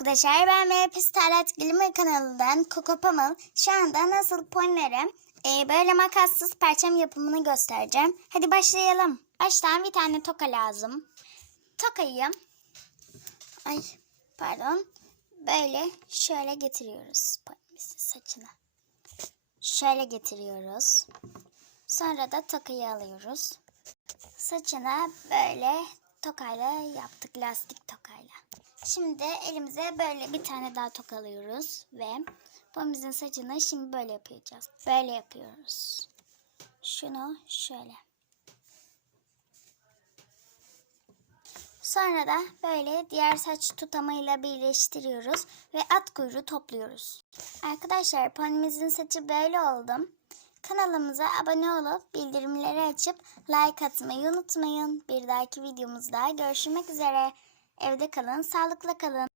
arkadaşlar ben Merpis Talat Glimmer kanalından Coco Pamel. Şu anda nasıl ponileri e, böyle makassız perçem yapımını göstereceğim. Hadi başlayalım. Baştan bir tane toka lazım. Tokayı ay pardon böyle şöyle getiriyoruz saçına. Şöyle getiriyoruz. Sonra da tokayı alıyoruz. Saçına böyle tokayla yaptık lastik tokayla. Şimdi elimize böyle bir tane daha tok alıyoruz ve pomimizin saçını şimdi böyle yapacağız. Böyle yapıyoruz. Şunu şöyle. Sonra da böyle diğer saç tutamayla birleştiriyoruz ve at kuyruğu topluyoruz. Arkadaşlar ponimizin saçı böyle oldu. Kanalımıza abone olup bildirimleri açıp like atmayı unutmayın. Bir dahaki videomuzda görüşmek üzere. Evde kalın, sağlıkla kalın.